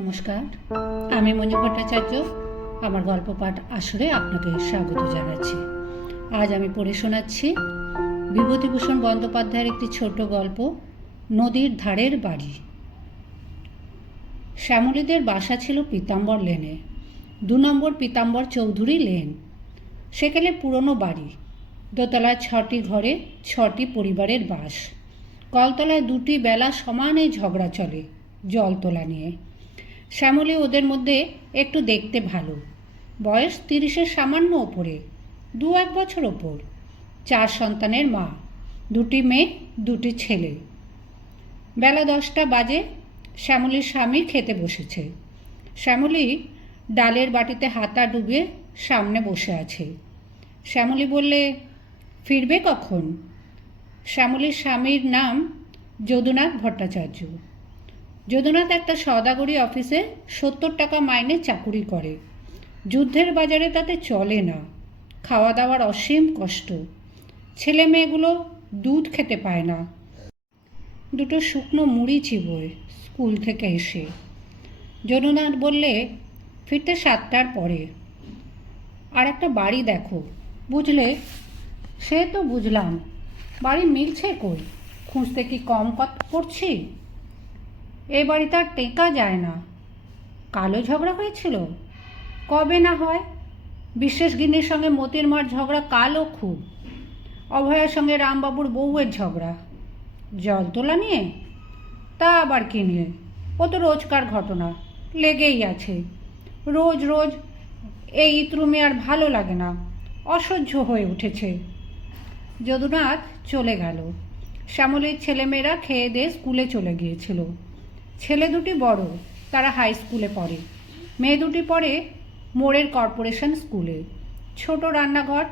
নমস্কার, আমি মঞ্জু ভট্টাচার্য। আমার গল্প পাঠ আসরে আপনাকে স্বাগত জানাচ্ছি। আজ আমি পড়ে শোনাচ্ছি বিভূতিভূষণ বন্দ্যোপাধ্যায়ের একটি ছোট গল্প, নদীর ধারের বাড়ি। শ্যামলীদের বাসা ছিল পীতাম্বর লেনে, 2 নম্বর পীতাম্বর চৌধুরী লেন। সেখানে পুরনো বাড়ি, দোতলায় 6টি ঘরে 6টি পরিবারের বাস। কলতলায় 2টি বেলা সমানে ঝগড়া চলে জল তোলা নিয়ে। শ্যামলী ওদের মধ্যে একটু দেখতে ভালো, বয়স 30-এর সামান্য ওপরে, 2-1 বছর ওপর। 4 সন্তানের মা, 2টি মেয়ে 2টি ছেলে। বেলা 10টা বাজে, শ্যামলীর স্বামী খেতে বসেছে। শ্যামলী ডালের বাটিতে হাতা ডুবিয়ে সামনে বসে আছে। শ্যামলী বললে, ফিরবে কখন? শ্যামলীর স্বামীর নাম যদুনাথ ভট্টাচার্য। যদুনাথ একটা সওদাগরি অফিসে 70 টাকা মাইনে চাকুরি করে। যুদ্ধের বাজারে তাতে চলে না, খাওয়া দাওয়ার অসীম কষ্ট। ছেলে মেয়েগুলো দুধ খেতে পায় না, 2টো শুকনো মুড়ি চিবোয় স্কুল থেকে এসে। যদুনাথ বললে, ফিরতে 7টার পরে। আর একটা বাড়ি দেখো, বুঝলে? সে তো বুঝলাম, বাড়ি মিলছে কই? খুঁজতে কি কম করছি? এ বাড়িতে আর টেকা যায় না। কালো ঝগড়া হয়েছিল? কবে না হয়। বিশেষ গিন্নির সঙ্গে মতির মার ঝগড়া কালো খুব। অভয়ের সঙ্গে রামবাবুর বউয়ের ঝগড়া জল তোলা নিয়ে। তা আবার কি নিয়ে? ও তো রোজকার ঘটনা, লেগেই আছে। রোজ রোজ এই ইতরুমি আর ভালো লাগে না, অসহ্য হয়ে উঠেছে। যদুনাথ চলে গেল। শ্যামলীর ছেলেমেয়েরা খেয়ে দিয়ে স্কুলে চলে গিয়েছিল। ছেলে 2টি বড়, তারা হাই স্কুলে পড়ে। মেয়ে 2টি পড়ে মোড়ের কর্পোরেশন স্কুলে। ছোট রান্নাঘর,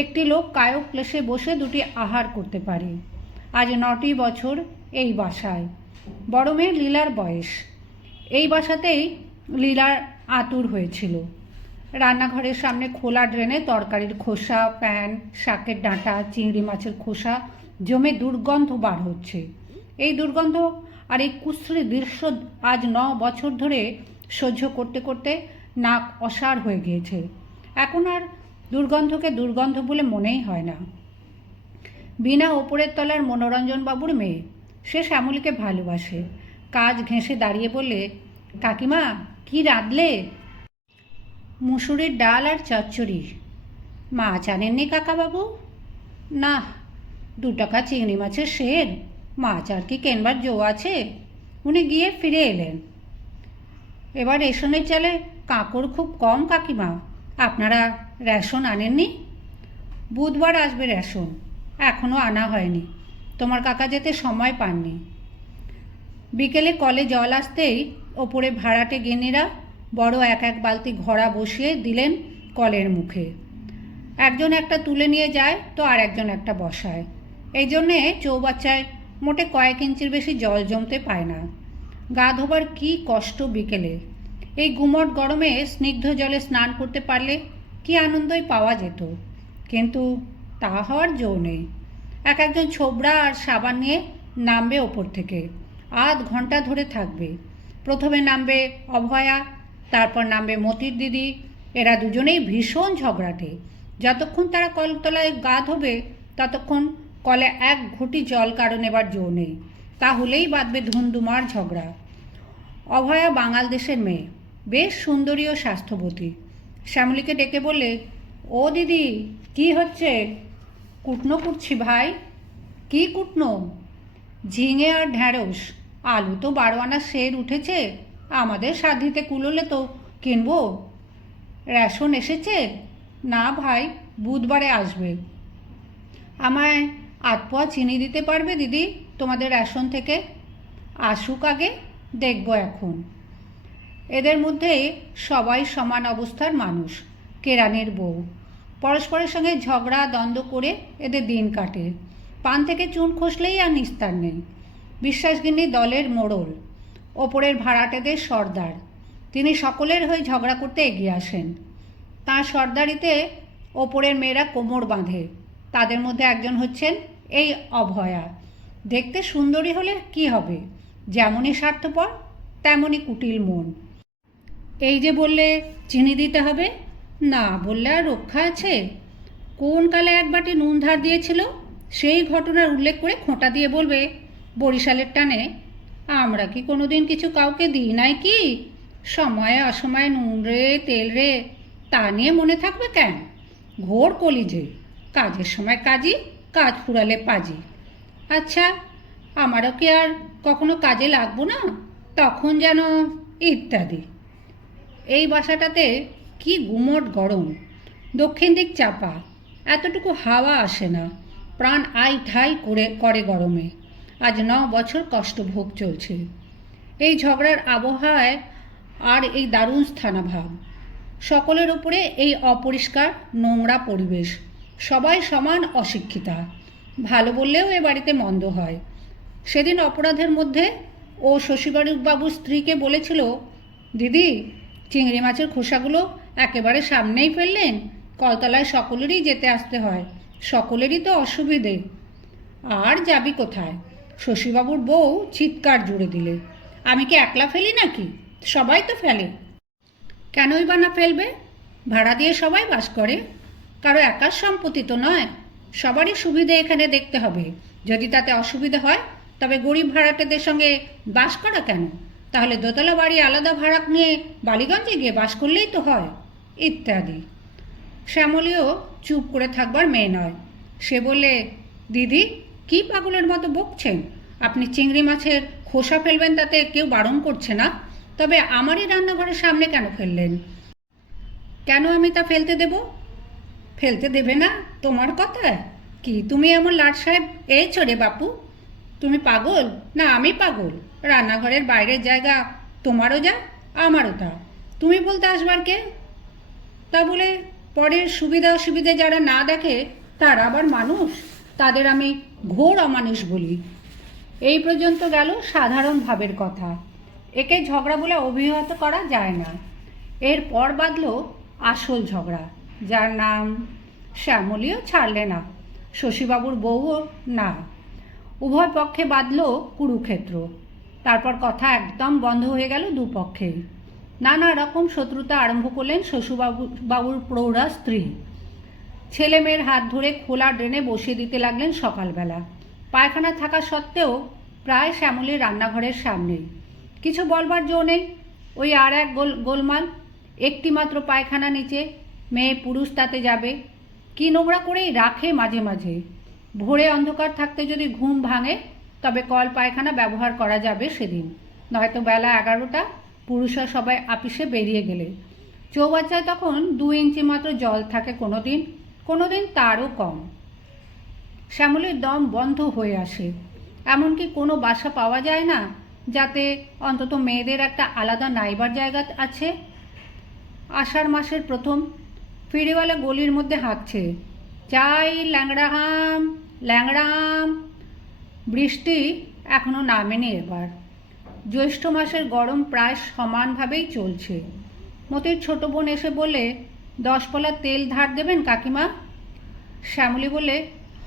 একটি লোক কায়ক ক্লেশে বসে 2টি আহার করতে পারে। আজ 9টি বছর এই বাসায়। বড় মেয়ে লীলার বয়স। এই বাসাতেই লীলার আতুর হয়েছিল। রান্নাঘরের সামনে খোলা ড্রেনে তরকারির খোসা, প্যান, শাকের ডাঁটা, চিংড়ি মাছের খোসা জমে দুর্গন্ধ বার হচ্ছে। এই দুর্গন্ধ আর এই কুশ্রী দৃশ্য আজ 9 বছর ধরে সহ্য করতে করতে নাক অসাড় হয়ে গিয়েছে। এখন আর দুর্গন্ধকে দুর্গন্ধ বলে মনেই হয় না। বিনা ওপরের তলার মনোরঞ্জনবাবুর মেয়ে, সে শ্যামলীকে ভালোবাসে। কাজ ঘেঁষে দাঁড়িয়ে বললে, কাকিমা কি রাঁধলে? মুসুরির ডাল আর চচ্চড়ি। মাছ আনেননি কাকাবাবু? না, 2 টাকা চিংড়ি মাছের শের, মাছ আর কি কেনবার জো আছে? উনি গিয়ে ফিরে এলেন। এবার রেশনের চালে কাঁকড় খুব কম কাকিমা, আপনারা রেশন আনেননি? বুধবার আসবে রেশন, এখনও আনা হয়নি। তোমার কাকা যেতে সময় পাননি। বিকেলে কলে জল আসতেই ওপরে ভাড়াটে গিন্নিরা বড় এক বালতি ঘড়া বসিয়ে দিলেন কলের মুখে। একজন একটা তুলে নিয়ে যায় তো আর একজন একটা বসায়। এই জন্যে চৌবাচ্চায় মোটে কয়েক ইঞ্চির বেশি জল জমতে পায় না। গা ধোবার কী কষ্ট বিকেলে! এই গুমট গরমে স্নিগ্ধ জলে স্নান করতে পারলে কি আনন্দই পাওয়া যেত, কিন্তু তা হওয়ার জো নেই। একজন ছোবড়া আর সাবান নিয়ে নামবে ওপর থেকে, আধ ঘন্টা ধরে থাকবে। প্রথমে নামবে অভয়া, তারপর নামবে মতির দিদি। এরা দুজনেই ভীষণ ঝগড়াটে। যতক্ষণ তারা কলতলায় গা ধোবে ততক্ষণ কলে 1 ঘটি জল কারো নেবার জো নেই, তাহলেই বাঁধবে ধুমধুমার ঝগড়া। অভয়া বাঙাল দেশের মেয়ে, বেশ সুন্দরী ও স্বাস্থ্যবতী। শ্যামলীকে ডেকে বললে, ও দিদি কি হচ্ছে? কুটনো কুটছি ভাই। কি কুটনো? ঝিঙে আর ঢ্যাঁড়স। আলু তো 12 আনা সের উঠেছে, আমাদের সাধ্যিতে কুলোলে তো কিনবো। রেশন এসেছে? না ভাই, বুধবারে আসবে। আমায় 8 পোয়া চিনি দিতে পারবে দিদি তোমাদের রেশন থেকে? আসুক আগে, দেখব এখন। এদের মধ্যে সবাই সমান অবস্থার মানুষ, কেরানির বউ। পরস্পরের সঙ্গে ঝগড়া দ্বন্দ্ব করে এদের দিন কাটে। পান থেকে চুন খসলেই আর নিস্তার নেই। বিশ্বাসগিন্নি দলের মোড়ল, ওপরের ভাড়াটেদের সর্দার। তিনি সকলের হয়ে ঝগড়া করতে এগিয়ে আসেন। তাঁর সর্দারিতে ওপরের মেয়েরা কোমর বাঁধে। তাদের মধ্যে একজন হচ্ছেন এই অভয়া। দেখতে সুন্দরী হলে কি হবে, যেমনই স্বার্থপর তেমনই কুটিল মন। এই যে বললে চিনি দিতে হবে, না বললে আর রক্ষা আছে? কোন কালে এক বাটি নুন ধার দিয়েছিল সেই ঘটনার উল্লেখ করে খোঁটা দিয়ে বলবে বরিশালের টানে, আমরা কি কোনোদিন কিছু কাউকে দিই নাই কি? সময়ে অসময়ে নুন রে তেল রে, তা নিয়ে মনে থাকবে কেন? ঘোর কলিজে, কাজের সময় কাজই, কাজ ফুরালে পাজি। আচ্ছা, আমারও কি আর কখনো কাজে লাগবো না তখন যেন, ইত্যাদি। এই বাসাটাতে কি গুমোট গরম, দক্ষিণ দিক চাপা, এতটুকু হাওয়া আসে না, প্রাণ আই ঠাই করে গরমে। আজ 9 বছর কষ্টভোগ চলছে এই ঝগড়ার আবহাওয়ায়। আর এই দারুণ স্থানাভাব, সকলের উপরে এই অপরিষ্কার নোংরা পরিবেশ, সবাই সমান অশিক্ষিতা। ভালো বললেও এ বাড়িতে মন্দ হয়। সেদিন অপরাধের মধ্যে ও শশীবাবুর স্ত্রীকে বলেছিল, দিদি চিংড়ি মাছের খোসাগুলো একেবারে সামনেই ফেললেন, কলতলায় সকলেরই যেতে আসতে হয়, সকলেরই তো অসুবিধে। আর যাবি কোথায়? শশীবাবুর বউ চিৎকার জুড়ে দিলে, আমি কি একলা ফেলি নাকি? সবাই তো ফেলে। কেনই বা না ফেলবে? ভাড়া দিয়ে সবাই বাস করে, কারো একার সম্পত্তি তো নয়। সবারই সুবিধে এখানে দেখতে হবে। যদি তাতে অসুবিধা হয় তবে গরিব ভাড়াটেদের সঙ্গে বাস করা কেন? তাহলে দোতলা বাড়ি আলাদা ভাড়া নিয়ে বালিগঞ্জে গিয়ে বাস করলেই তো হয়, ইত্যাদি। শ্যামলীও চুপ করে থাকবার মেয়ে নয়। সে বললে, দিদি কি পাগলের মতো বকছেন? আপনি চিংড়ি মাছের খোসা ফেলবেন তাতে কেউ বারণ করছে না, তবে আমারই রান্নাঘরের সামনে কেন ফেললেন? কেন আমি তা ফেলতে দেব? ফেলতে দেবে না তোমার কথা? কি তুমি এমন লাট সাহেব এইছো রে বাপু? তুমি পাগল না আমি পাগল? রান্নাঘরের বাইরের জায়গা তোমারও যা আমারও তা, তুমি বলতে আসবার কে? তা বলে পরের সুবিধা অসুবিধে যারা না দেখে তারা আবার মানুষ? তাদের আমি ঘোর অমানুষ বলি। এই পর্যন্ত গেল সাধারণ ভাবের কথা। একে ঝগড়া বলে অভিহিত করা যায় না। এরপর বাঁধল আসল ঝগড়া, যার নাম শ্যামলীও ছাড়লে না, শশীবাবুর বউও না। উভয় পক্ষে বাঁধল কুরুক্ষেত্র। তারপর কথা একদম বন্ধ হয়ে গেল দুপক্ষেই। নানা রকম শত্রুতা আরম্ভ করলেন শশীবাবুর প্রৌঢ়া স্ত্রী। ছেলে মেয়ের হাত ধরে খোলা ড্রেনে বসিয়ে দিতে লাগলেন সকালবেলা। পায়খানা থাকা সত্ত্বেও প্রায় শ্যামলীর রান্নাঘরের সামনেই। কিছু বলবার জো নেই, ওই আর এক গোলমাল। একটি মাত্র পায়খানা নিচে, মেয়ে পুরুষ তাতে যাবে। কি নোংরা করেই রাখে মাঝে মাঝে। ভোরে অন্ধকার থাকতে যদি ঘুম ভাঙে তবে কল পায়খানা ব্যবহার করা যাবে সেদিন, নয়তো বেলা 11টা, পুরুষরা সবাই আপিসে বেরিয়ে গেলে। চৌবাচ্চায় তখন 2 ইঞ্চি মাত্র জল থাকে, কোনো দিন তারও কম। শ্যামলীর দম বন্ধ হয়ে আসে। এমনকি কোনো বাসা পাওয়া যায় না যাতে অন্তত মেয়েদের একটা আলাদা নাইবার জায়গা আছে। আষাঢ় মাসের প্রথম, ফেরিওয়ালা গলির মধ্যে হাঁকছে, চাই ল্যাংড়াহাম ল্যাংড়াহাম। বৃষ্টি এখনো নামেনি এবার। জ্যৈষ্ঠ মাসের গরম প্রায় সমানভাবেই চলছে। মতির ছোট বোন এসে বলে, 10 পলা তেল ধার দেবেন কাকিমা? শ্যামলী বলে,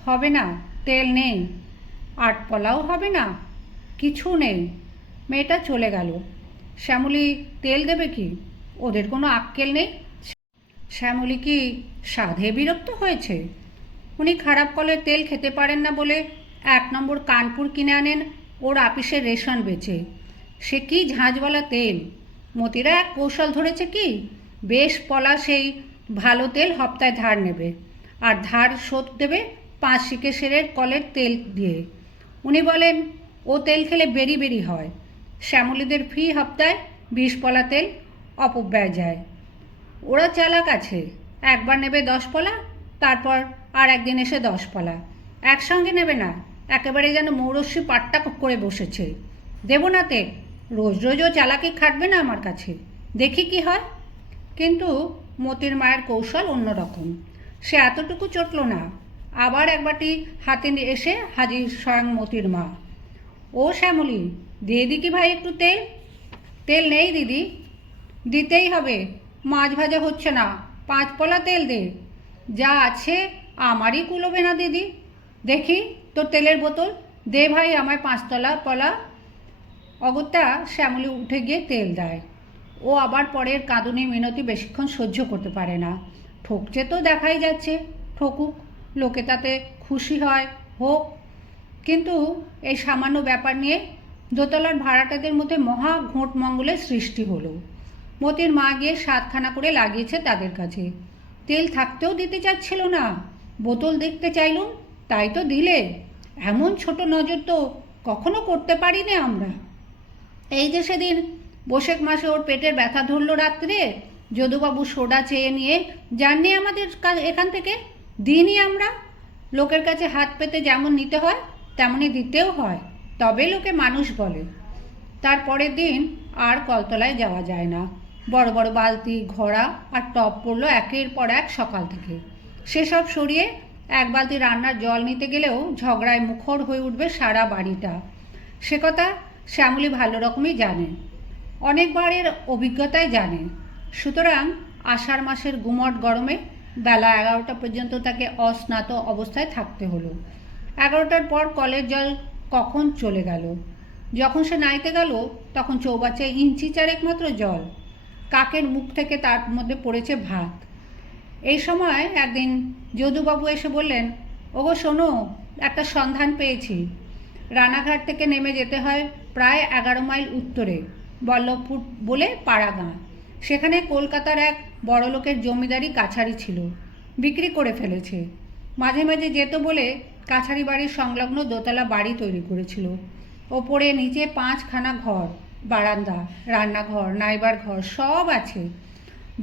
হবে না, তেল নেই। 8 পলাও হবে না, কিছু নেই। মেয়েটা চলে গেল। শ্যামলী তেল দেবে কি? ওদের কোনো আক্কেল নেই। শ্যামলী কি সাধে বিরক্ত হয়েছে? উনি খারাপ কলের তেল খেতে পারেন না বলে 1 নম্বর কানপুর কিনে আনেন ওর আপিসের রেশন বেচে। সে কি ঝাঁঝওয়ালা তেল! মতিরা এক কৌশল ধরেছে কি, বেশ পলা সেই ভালো তেল হপ্তায় ধার নেবে, আর ধার শোধ দেবে 5 শিকে সেরের কলের তেল দিয়ে। উনি বলেন ও তেল খেলে বেরি বেরি হয়। শ্যামলীদের ফি হপ্তায় 20 পলা তেল অপব্যয় যায়। ওরা চালাক আছে, একবার নেবে 10 পলা, তারপর আর একদিন এসে 10 পলা। একসঙ্গে নেবে না, একেবারে যেন মৌরস্বী পাট্টা করে বসেছে। দেব না তেল, রোজ রোজও চালাকি খাটবে না আমার কাছে, দেখি কি হয়। কিন্তু মতির মায়ের কৌশল অন্যরকম। সে এতটুকু চটল না, আবার একবারটি হাতে এসে হাজির স্বয়ং মতির মা। ও শ্যামলী, দিয়ে দি কি ভাই একটু তেল? তেল নেই দিদি। দিতেই হবে, মাছ ভাজা হচ্ছে না, 5 পলা তেল দে। যা আছে আমারই কুলোবে না দিদি। দেখি তোর তেলের বোতল দে ভাই, আমায় 5 পলা। অগত্যা শ্যামলী উঠে গিয়ে তেল দেয়। ও আবার পরের কাঁদুনি মিনতি বেশিক্ষণ সহ্য করতে পারে না। ঠকছে তো দেখাই যাচ্ছে, ঠকুক, লোকে তাতে খুশি হয়, হোক। কিন্তু এই সামান্য ব্যাপার নিয়ে দোতলার ভাড়াটাদের মধ্যে মহা ঘোটমঙ্গলের সৃষ্টি হলো। মতির মা গিয়ে 7খানা করে লাগিয়েছে তাদের কাছে। তেল থাকতেও দিতে চাচ্ছিল না। বোতল দেখতে চাইলুম, তাই তো দিলে। এমন ছোট নজর তো কখনো করতে পারি না আমরা। এই যে সেদিন বৈশাখ মাসে ওর পেটের ব্যথা ধরল রাত্রে, যদুবাবু সোডা চেয়ে নিয়ে যাননি আমাদের এখান থেকে, দিইনি আমরা। লোকের কাছে হাত পেতে যেমন নিতে হয় তেমনই দিতেও হয়, তবে লোকে মানুষ বলে। তারপরের দিন আর কলতলায় যাওয়া যায় না। বড় বড় বালতি, ঘড়া আর টব পড়লো একের পর এক সকাল থেকে। সেসব সরিয়ে এক বালতি রান্নার জল নিতে গেলেও ঝগড়ায় মুখর হয়ে উঠবে সারা বাড়িটা। সে কথা শ্যামলী ভালো রকমই জানে, অনেকবারের অভিজ্ঞতায় জানে। সুতরাং আষাঢ় মাসের গুমট গরমে বেলা 11টা পর্যন্ত তাকে অস্নাত অবস্থায় থাকতে হলো। 11টার পর কলের জল কখন চলে গেল। যখন সে নাইতে গেল তখন চৌবাচ্চায় ইঞ্চি চারেক মাত্র জল। কাকের মুখ থেকে তার মধ্যে পড়েছে ভাত। এই সময় একদিন যদুবাবু এসে বললেন, ওগো শোনো, একটা সন্ধান পেয়েছি। রানাঘাট থেকে নেমে যেতে হয় প্রায় 11 মাইল উত্তরে, বল্লভপুর বলে পাড়া গাঁ। সেখানে কলকাতার এক বড়লোকের জমিদারি কাছারি ছিল, বিক্রি করে ফেলেছে। মাঝে মাঝে যেত বলে কাছারি বাড়ির সংলগ্ন দোতলা বাড়ি তৈরি করেছিল। ওপরে নিচে 5খানা ঘর, বারান্দা, রান্নাঘর, নাইবার ঘর সব আছে।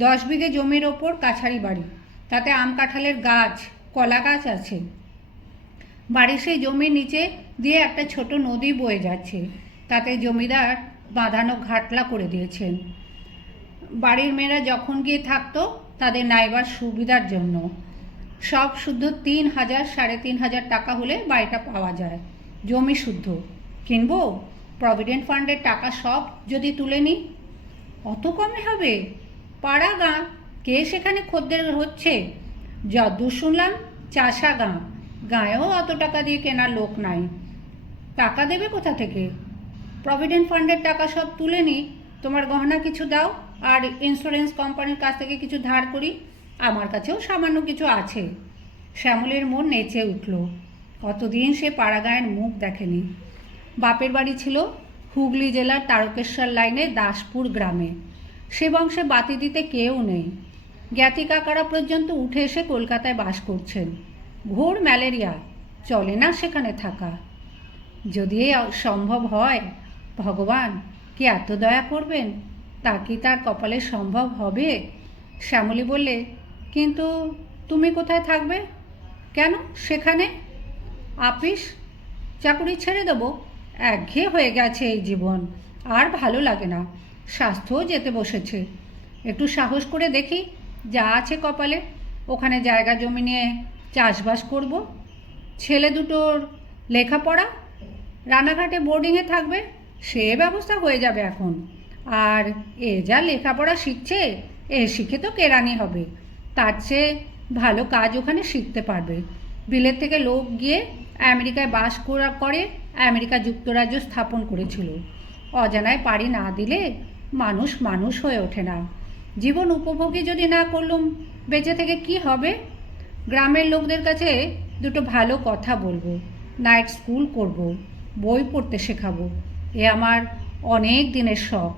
10 বিঘে জমির ওপর কাছারি বাড়ি, তাতে আম কাঁঠালের গাছ, কলা গাছ আছে। বাড়ির সেই জমির নিচে দিয়ে একটা ছোট নদী বয়ে যাচ্ছে, তাতে জমিদার বাঁধানো ঘাটলা করে দিয়েছেন। বাড়ির মেয়েরা যখন গিয়ে থাকতো তাদের নাইবার সুবিধার জন্য। সব শুদ্ধ 3,000 3,500 টাকা হলে বাড়িটা পাওয়া যায়, জমি শুদ্ধ। কিনবো? প্রভিডেন্ট ফান্ডের টাকা সব যদি তুলে নিই। অত কমে হবে? পাড়া গাঁ, কে সেখানে খদ্দের হচ্ছে? যদ্দূর শুনলাম চাষা গাঁ, গাঁয়েও অত টাকা দিয়ে কেনার লোক নাই। টাকা দেবে কোথা থেকে? প্রভিডেন্ট ফান্ডের টাকা সব তুলে নিই, তোমার গহনা কিছু দাও, আর ইন্স্যুরেন্স কোম্পানির কাছ থেকে কিছু ধার করি। আমার কাছেও সামান্য কিছু আছে। শ্যামলের মন নেচে উঠল। কতদিন সে পাড়াগাঁয়ের মুখ দেখেনি। বাপের বাড়ি ছিল হুগলি জেলার তারকেশ্বর লাইনে দাসপুর গ্রামে। সে বংশে বাতি দিতে কেউ নেই। জ্ঞাতি কাকারা পর্যন্ত উঠে এসে কলকাতায় বাস করছেন। ঘোর ম্যালেরিয়া, চলে না সেখানে থাকা। যদি সম্ভব হয়, ভগবান কি এত দয়া করবেন? তা কি তার কপালে সম্ভব হবে? শ্যামলী বললে, কিন্তু তুমি কোথায় থাকবে? কেন সেখানে? আপিস চাকুরি ছেড়ে দেবো? একঘেয়ে হয়ে গেছে এই জীবন, আর ভালো লাগে না। স্বাস্থ্যও যেতে বসেছে। একটু সাহস করে দেখি, যা আছে কপালে ওখানে জায়গা জমি নিয়ে চাষবাস করব। ছেলে দুটোর লেখাপড়া, রানাঘাটে বোর্ডিংয়ে থাকবে, সে ব্যবস্থা হয়ে যাবে এখন। আর এ যা লেখাপড়া শিখছে, এ শিখে তো কেরানি হবে। তার চেয়ে ভালো কাজ ওখানে শিখতে পারবে। বিলেত থেকে লোক গিয়ে আমেরিকায় বাস করে আমেরিকা যুক্তরাজ্য স্থাপন করেছিল। অজানায় পাড়ি না দিলে মানুষ মানুষ হয়ে ওঠে না। জীবন উপভোগী যদি না করলুম, বেঁচে থেকে কি হবে? গ্রামের লোকদের কাছে দুটো ভালো কথা বলবো, নাইট স্কুল করব, বই পড়তে শেখাবো। এ আমার অনেক দিনের শখ।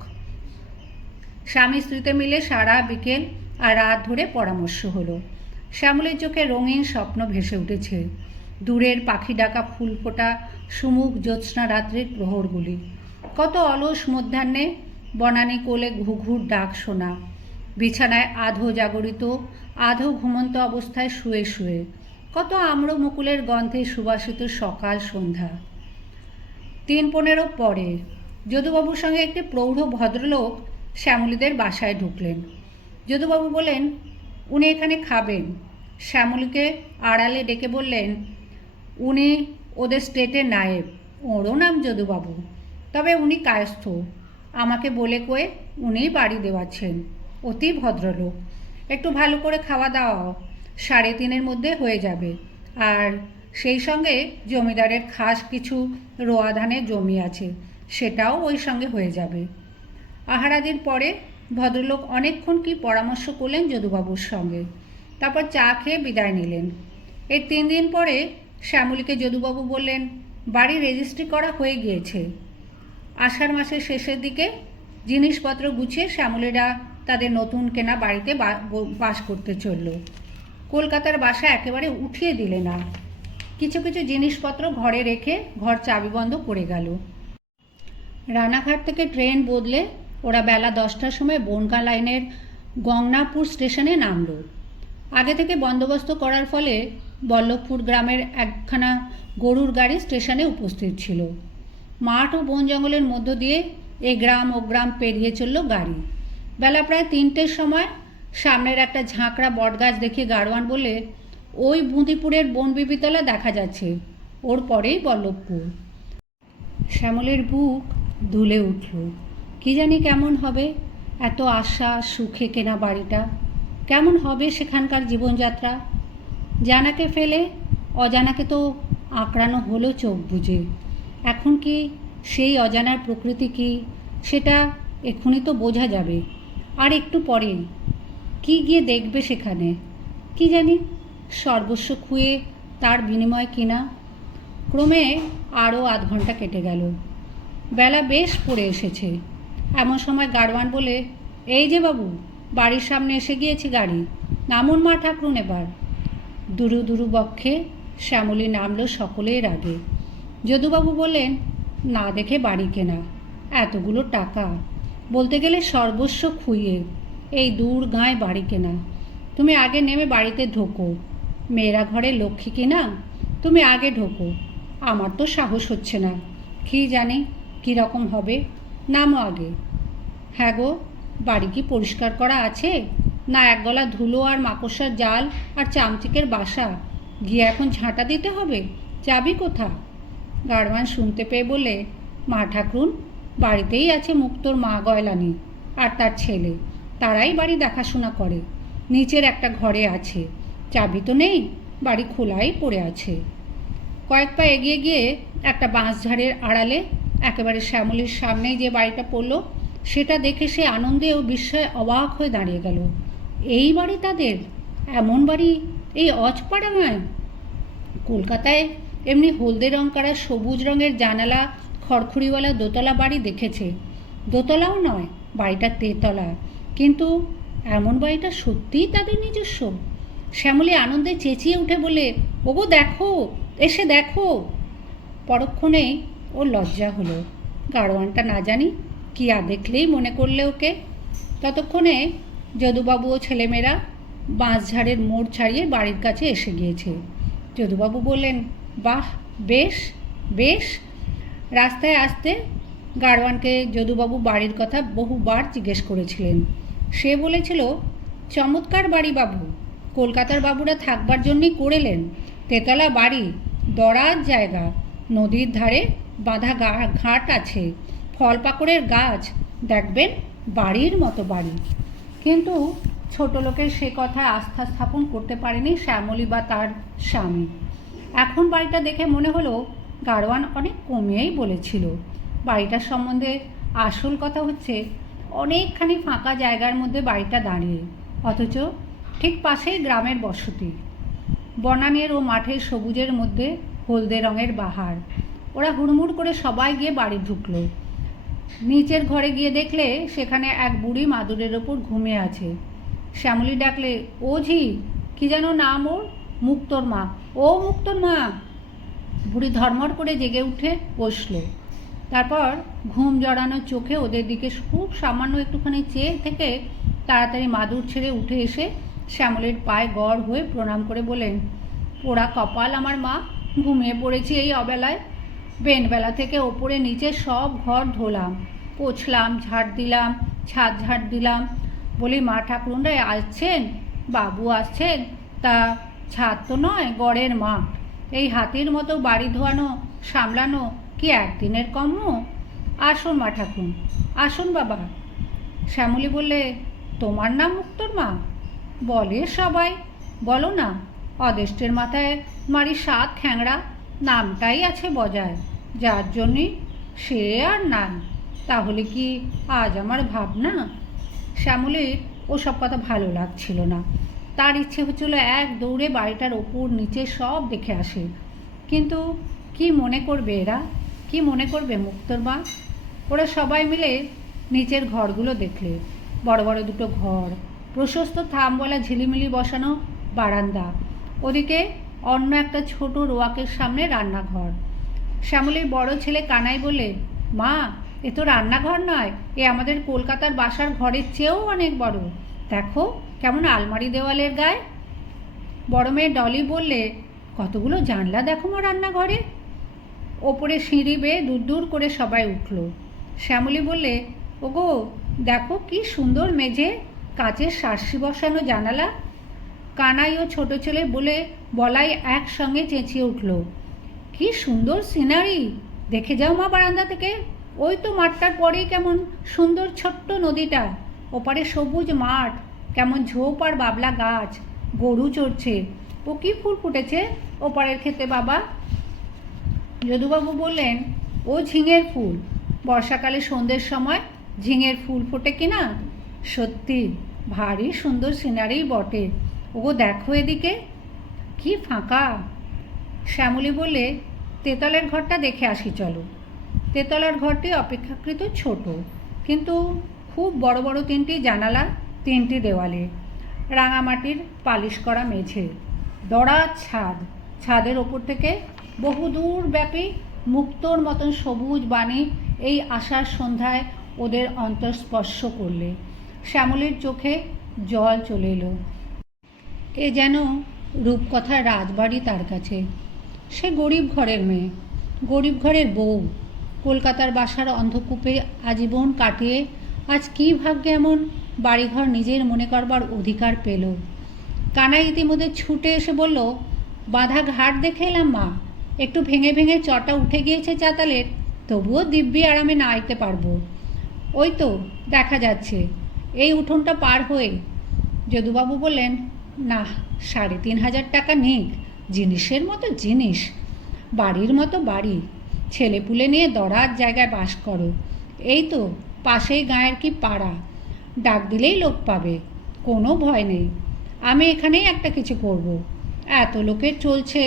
স্বামী স্ত্রীতে মিলে সারা বিকেল আর রাত ধরে পরামর্শ হলো। শ্যামলের চোখে রঙিন স্বপ্ন ভেসে উঠেছে। দূরের পাখি ডাকা ফুল ফোটা সুমুখ জ্যোৎস্না রাত্রির প্রহরগুলি। কত অলস মধ্যাহ্নে বনানী কোলে ঘুঘুর ডাক শোনা। বিছানায় আধো জাগরিত, আধো ঘুমন্ত অবস্থায় শুয়ে শুয়ে কত আম্র মুকুলের গন্ধে সুবাসিত সকাল সন্ধ্যা। 3:15 পরে যদুবাবুর সঙ্গে একটি প্রৌঢ় ভদ্রলোক শ্যামলীদের বাসায় ঢুকলেন। যদুবাবু বললেন, উনি এখানে খাবেন। শ্যামলীকে আড়ালে ডেকে বললেন, উনি ওদের স্টেটের নায়েব, ওরও নাম যদুবাবু, তবে উনি কায়স্থ। আমাকে বলে কয়ে উনিই বাড়ি দেওয়াচ্ছেন। অতি ভদ্রলোক। একটু ভালো করে খাওয়া দাওয়াও 3:30-এর মধ্যে হয়ে যাবে। আর সেই সঙ্গে জমিদারের খাস কিছু রোয়া ধানের জমি আছে, সেটাও ওই সঙ্গে হয়ে যাবে। আহারাদির পরে ভদ্রলোক অনেকক্ষণ কি পরামর্শ করলেন যদুবাবুর সঙ্গে, তারপর চা খেয়ে বিদায় নিলেন। এর 3 দিন পরে শ্যামলীকে যদুবাবু বললেন, বাড়ি রেজিস্ট্রি করা হয়ে গিয়েছে। আষাঢ় মাসের শেষের দিকে জিনিসপত্র গুছিয়ে শ্যামলীরা তাদের নতুন কেনা বাড়িতে বাস করতে চলল। কলকাতার বাসা একেবারে উঠিয়ে দিলে না। কিছু কিছু জিনিসপত্র ঘরে রেখে ঘর চাবিবন্ধ করে গেল। রানাঘাট থেকে ট্রেন বদলে ওরা বেলা 10টার সময় বনগাঁ লাইনের গঙ্গনাপুর স্টেশনে নামল। আগে থেকে বন্দোবস্ত করার ফলে বল্লভপুর গ্রামের একখানা গরুর গাড়ি স্টেশনে উপস্থিত ছিল। মাঠ ও বন জঙ্গলের মধ্য দিয়ে এ গ্রাম ও গ্রাম পেরিয়ে চলল গাড়ি। বেলা প্রায় 3টের সময় সামনের একটা ঝাঁকড়া বটগাছ দেখে গাড়োয়ান বলে, ওই বুঁদিপুরের বনবিবিতলা দেখা যাচ্ছে, ওর পরেই বল্লভপুর। শ্যামলের বুক দুলে উঠল। কি জানি কেমন হবে এত আশা সুখে কেনা বাড়িটা, কেমন হবে সেখানকার জীবনযাত্রা। জানাকে ফেলে অজানাকে তো আঁকড়ানো হলো চোখ বুজে। এখন কি সেই অজানার প্রকৃতি কি সেটা এক্ষুনি তো বোঝা যাবে, আর একটু পরে কি গিয়ে দেখবে সেখানে, কি জানি সর্বস্ব খুয়ে তার বিনিময় কিনা। ক্রমে আরও আধ ঘন্টা কেটে গেল। বেলা বেশ পড়ে এসেছে। এমন সময় গাড়োয়ান বলে, এই যে বাবু, বাড়ির সামনে এসে গিয়েছি গাড়ি, নামুন মা ঠাকরুন এবার। দুরু দুরু বক্ষে শ্যামলী নামল সকলের আগে। যদুবাবু বললেন, না দেখে বাড়ি কেনা, এতগুলো টাকা, বলতে গেলে সর্বস্ব খুইয়ে এই দূর গাঁয়ে বাড়ি কেনা। তুমি আগে নেমে বাড়িতে ঢোকো, মেয়েরা ঘরে লক্ষ্মী কিনা, তুমি আগে ঢোকো। আমার তো সাহস হচ্ছে না, কি জানি কীরকম হবে, নামো আগে। হ্যাঁ গো, বাড়ি কি পরিষ্কার করা আছে, না একগলা ধুলো আর মাকড়সার জাল আর চামচিকের বাসা, গিয়ে এখন ঝাঁটা দিতে হবে, যাবি কোথা? গাড়োয়ান শুনতে পেয়ে বলে, মা ঠাকরুন, বাড়িতেই আছে মুক্তোর মা গয়লানি আর তার ছেলে, তারাই বাড়ি দেখাশোনা করে, নিচের একটা ঘরে আছে, চাবি তো নেই, বাড়ি খোলাই পড়ে আছে। কয়েক পা এগিয়ে গিয়ে একটা বাঁশঝাড়ের আড়ালে একেবারে শ্যামলীর সামনেই যে বাড়িটা পড়ল, সেটা দেখে সে আনন্দে ও বিস্ময়ে অবাক হয়ে দাঁড়িয়ে গেল। এই বাড়ি তাদের, এমন বাড়ি এই অজপাড়াগাঁয়। কলকাতায় এমনি হলদে রং করা সবুজ রঙের জানালা খড়খড়িওয়ালা দোতলা বাড়ি দেখেছে, দোতলাও নয়, বাড়িটা তেতলা, কিন্তু এমন বাড়িটা সত্যিই তাদের নিজস্ব। শ্যামলী আনন্দে চেঁচিয়ে উঠে বলে, ওগো দেখো, এসে দেখো। পরক্ষণেই ওর লজ্জা হলো, গাড়োয়ানটা না জানি কি দেখলেই মনে করলে ওকে। ততক্ষণে যদুবাবু ও ছেলেমেয়েরা বাঁশঝাড়ের মোড় ছাড়িয়ে বাড়ির কাছে এসে গিয়েছে। যদুবাবু বললেন, বাহ, বেশ বেশ। রাস্তায় আসতে গাড়োয়ানকে যদুবাবু বাড়ির কথা বহুবার জিজ্ঞেস করেছিলেন। সে বলেছিল, চমৎকার বাড়ি বাবু, কলকাতার বাবুরা থাকবার জন্যই করেলেন, তেতলা বাড়ি, দরাজ জায়গা, নদীর ধারে বাঁধা ঘাট আছে, ফল পাকড়ের গাছ, দেখবেন বাড়ির মতো বাড়ি। কিন্তু ছোট লোকের সে কথায় আস্থা স্থাপন করতে পারেনি শ্যামলী বা তার স্বামী। এখন বাড়িটা দেখে মনে হলো গাড়োয়ান অনেক কমিয়েই বলেছিল। বাড়িটার সম্বন্ধে আসল কথা হচ্ছে, অনেকখানি ফাঁকা জায়গার মধ্যে বাড়িটা দাঁড়িয়ে, অথচ ঠিক পাশেই গ্রামের বসতি। বনানের ও মাঠের সবুজের মধ্যে হলদে রঙের বাহার। ওরা হুড়মুড় করে সবাই গিয়ে বাড়ি ঢুকলো। নিচের ঘরে গিয়ে দেখলে সেখানে এক বুড়ি মাদুরের ওপর ঘুমিয়ে আছে। শ্যামলী ডাকলে, ও ঝি, কি যেন নাম ওর? মুক্তোর মা। ও মুক্তোর মা। বুড়ি ধর্মর করে জেগে উঠে বসলো। তারপর ঘুম জড়ানো চোখে ওদের দিকে খুব সামান্য একটুখানি চেয়ে থেকে তাড়াতাড়ি মাদুর ছেড়ে উঠে এসে শ্যামলীর পায়ে গড় হয়ে প্রণাম করে বলেন, পোড়া কপাল আমার মা, ঘুমিয়ে পড়েছি এই অবেলায়। বেনবেলা থেকে ওপরে নিচে সব ঘর ধোলাম, পোছলাম, ঝাড় দিলাম, ছাদ ঝাড় দিলাম। বলি, মা ঠাকুরুনরা আসছেন, বাবু আসছেন, তা ছাদ তো নয়, গড়ের মাঠ, এই হাতির মতো বাড়ি ধোয়ানো সামলানো কি একদিনের কর্ম? আসুন মা ঠাকুর, আসুন বাবা। শ্যামলী বললে, তোমার নাম মুক্তোর মা? বলে সবাই, বলো না, অদেষ্টের মাথায় মারি 7 ঠ্যাংরা, নামটাই আছে বজায়, যার জন্যই সে আর নাই, তাহলে কি আজ আমার ভাবনা? শ্যামলীর ওসব কথা ভালো লাগছিল না। তার ইচ্ছে হচ্ছিল এক দৌড়ে বাড়িটার ওপর নিচে সব দেখে আসে। কিন্তু কি মনে করবে এরা, কি মনে করবে মুক্তোর মা? ওরা সবাই মিলে নিচের ঘরগুলো দেখলে, বড় বড় দুটো ঘর, প্রশস্ত থামওয়ালা ঝিলিমিলি বসানো বারান্দা, ওদিকে অন্য একটা ছোট রোয়াকের সামনে রান্নাঘর। শ্যামলীর বড় ছেলে কানাই বলে, মা, এ তো রান্নাঘর নয়, এ আমাদের কলকাতার বাসার ঘরের চেয়েও অনেক বড়। দেখো কেমন আলমারি দেওয়ালের গায়ে। বড় মেয়ে ডলি বললে, কতগুলো জানলা দেখো মা রান্নাঘরে। ওপরে সিঁড়ি বেয়ে দূর দূর করে সবাই উঠল। শ্যামলী বললে, ওগো দেখো কি সুন্দর মেঝে, কাচের সার্সি বসানো জানালা। কানাই ও ছোট ছেলে বলাই একসঙ্গে চেঁচিয়ে উঠল, কি সুন্দর সিনারি, দেখে যাও মা বারান্দা থেকে। ওই তো মাঠটার পরেই কেমন সুন্দর ছোট্ট নদীটা, ওপারে সবুজ মাঠ, কেমন ঝোপ আর বাবলা গাছ, গরু চড়ছে। ও কি ফুল ফুটেছে ওপারের ক্ষেতে বাবা? যদুবাবু বললেন, ও ঝিঙের ফুল। বর্ষাকালে সন্ধ্যের সময় ঝিঙের ফুল ফোটে কিনা। সত্যি ভারী সুন্দর সিনারি বটে। ওগো দেখো এদিকে কি ফাঁকা। শ্যামলী বললে, তেতলের ঘরটা দেখে আসি চলো। তেতলার ঘরটি অপেক্ষাকৃত ছোট, কিন্তু খুব বড় বড় 3টি জানালা, 3টি দেওয়ালে, রাঙামাটির পালিশ করা মেঝে, দড়ার ছাদ। ছাদের ওপর থেকে বহুদূর ব্যাপী মুক্তোর মতন সবুজ বাণী এই আষাঢ় সন্ধ্যায় ওদের অন্তঃস্পর্শ করলে শ্যামলীর চোখে জল চলে এলো। এ যেন রূপকথার রাজবাড়ি তার কাছে। সে গরিব ঘরের মেয়ে, গরিব ঘরের বউ, কলকাতার বাসার অন্ধকূপে আজীবন কাটিয়ে আজ কী ভাগ্যে এমন বাড়িঘর নিজের মনে করবার অধিকার পেল। কানাই ইতিমধ্যে ছুটে এসে বলল, বাঁধা ঘাট দেখে এলাম মা, একটু ভেঙে ভেঙে চটা উঠে গিয়েছে চাতালের, তবুও দিব্যি আরামে নাইতে পারবো। ওই তো দেখা যাচ্ছে এই উঠোনটা পার হয়ে। যদুবাবু বললেন, না, 3,500 টাকা নিক, জিনিসের মতো জিনিস, বাড়ির মতো বাড়ি, ছেলেপুলে নিয়ে দরার জায়গায় বাস করো। এই তো পাশেই গাঁয়ের কি পাড়া, ডাক দিলেই লোক পাবে, কোনো ভয় নেই। আমি এখানেই একটা কিছু করব। এত লোকের চলছে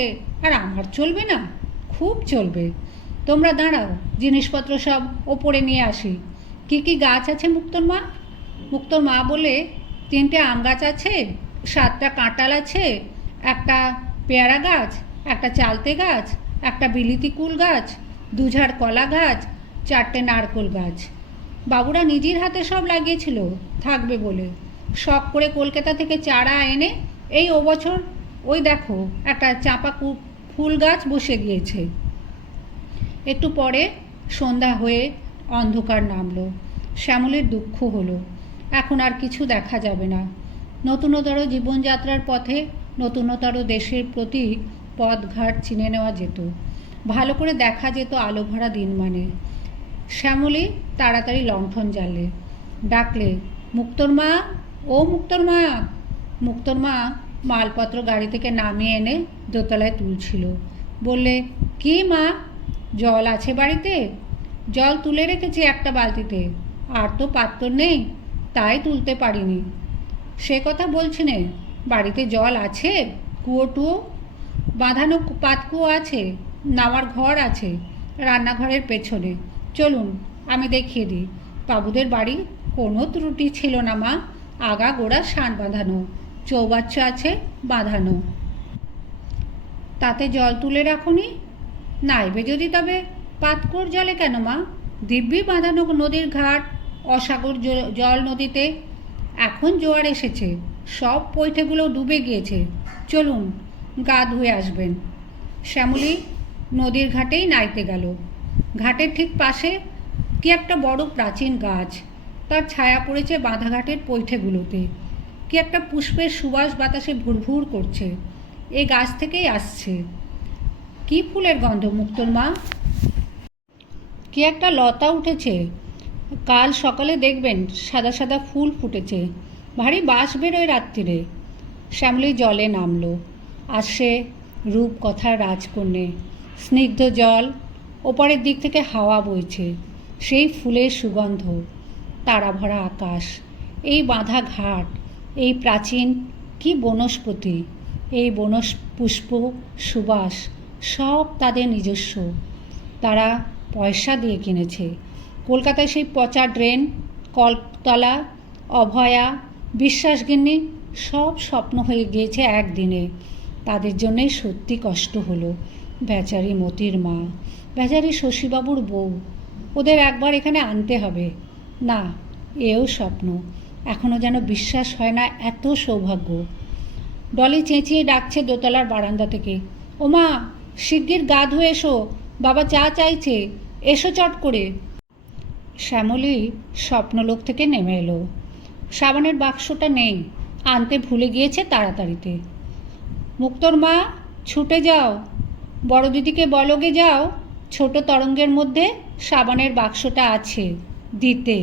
আর আমার চলবে না? খুব চলবে। তোমরা দাঁড়াও, জিনিসপত্র সব ওপরে নিয়ে আসি। কি কি গাছ আছে মুক্তোর মা? মুক্তোর মা বলে, 3টে আম গাছ আছে, 7টা কাঁঠাল আছে, একটা পেয়ারা গাছ, একটা চালতে গাছ, একটা বিলিতি কুল গাছ, 2 ঝাড় কলা গাছ, 4টে নারকোল গাছ। বাবুরা নিজের হাতে সব লাগিয়েছিল থাকবে বলে, শখ করে কলকাতা থেকে চারা এনে এই ও বছর ওই দেখো একটা চাঁপা ফুল গাছ বসে গিয়েছে। একটু পরে সন্ধ্যা হয়ে অন্ধকার নামলো। শ্যামলীর দুঃখ হলো, এখন আর কিছু দেখা যাবে না। নতুনতর জীবনযাত্রার পথে নতুনতর দেশের প্রতি পথঘাট চিনে নেওয়া যেত, ভালো করে দেখা যেত আলো ভরা দিন মানে। শ্যামলী তাড়াতাড়ি লণ্ঠন জ্বালে, ডাকলে, মুক্তোর মা, ও মুক্তোর মা। মুক্তোর মা মালপত্র গাড়ি থেকে নামিয়ে এনে দোতলায় তুলছিল। বললে, কি মা, জল আছে বাড়িতে? জল তুলে রেখেছি একটা বালতিতে, আর তো পাত্র নেই, তাই তুলতে পারিনি। সে কথা বলছি নে, বাড়িতে জল আছে, কুয়ো টুয়ো বাঁধানো পাতকুয়ো আছে, নামার ঘর আছে রান্নাঘরের পেছনে। চলুন আমি দেখিয়ে দিই। বাবুদের বাড়ি কোনো ত্রুটি ছিল না মা, আগা গোড়া সান বাঁধানো, চৌবাচ্চ আছে বাঁধানো। তাতে জল তুলে রাখুনি? নাইবে যদি তবে পাতকুয়োর জলে কেন মা, দিব্যি বাঁধানো নদীর ঘাট, অসাগর জল নদীতে। এখন জোয়ার এসেছে, সব পৈঠেগুলো ডুবে গিয়েছে, চলুন গা ধুয়ে আসবেন। শ্যামলী নদীর ঘাটেই নাইতে গেল। ঘাটের ঠিক পাশে কি একটা বড় প্রাচীন গাছ, তার ছায়া পড়েছে বাঁধাঘাটের পৈঠেগুলোতে। কি একটা পুষ্পের সুবাস বাতাসে ভুরভুর করছে, এই গাছ থেকেই আসছে। কি ফুলের গন্ধ মুক্তোর মা? কি একটা লতা উঠেছে, কাল সকালে দেখবেন সাদা সাদা ফুল ফুটেছে, ভারী বাস বেরোয় রাত্রিরে। শ্যামলী জলে নামলো। আর সে রূপকথার রাজকন্যে, স্নিগ্ধ জল, ওপারের দিক থেকে হাওয়া বইছে, সেই ফুলের সুগন্ধ, তারা ভরা আকাশ, এই বাঁধা ঘাট, এই প্রাচীন কি বনস্পতি, এই বনস পুষ্প সুবাস সব তাদের নিজস্ব। তারা পয়সা দিয়ে কিনেছে। কলকাতায় সেই পচা ড্রেন, কলতলা, অভয়া, বিশ্বাসগিন্নি সব স্বপ্ন হয়ে গিয়েছে একদিনে। তাদের জন্যেই সত্যি কষ্ট হলো। বেচারি মতির মা, বেচারি শশীবাবুর বউ, ওদের একবার এখানে আনতে হবে। না, এও স্বপ্ন, এখনও যেন বিশ্বাস হয় না এত সৌভাগ্য। ডলি চেঁচিয়ে ডাকছে দোতলার বারান্দা থেকে, ওমা, শিগগির গা ধুয়ে এসো, বাবা চা চাইছে, এসো চট করে। শ্যামলী স্বপ্নলোক থেকে নেমে এলো। সাবানের বাক্সটা নেই, আনতে ভুলে গিয়েছে তাড়াতাড়িতে। মুক্তোর মা, ছুটে যাও, বড় দিদিকে বলগে যাও ছোট তরঙ্গের মধ্যে সাবানের বাক্সটা আছে দিতে।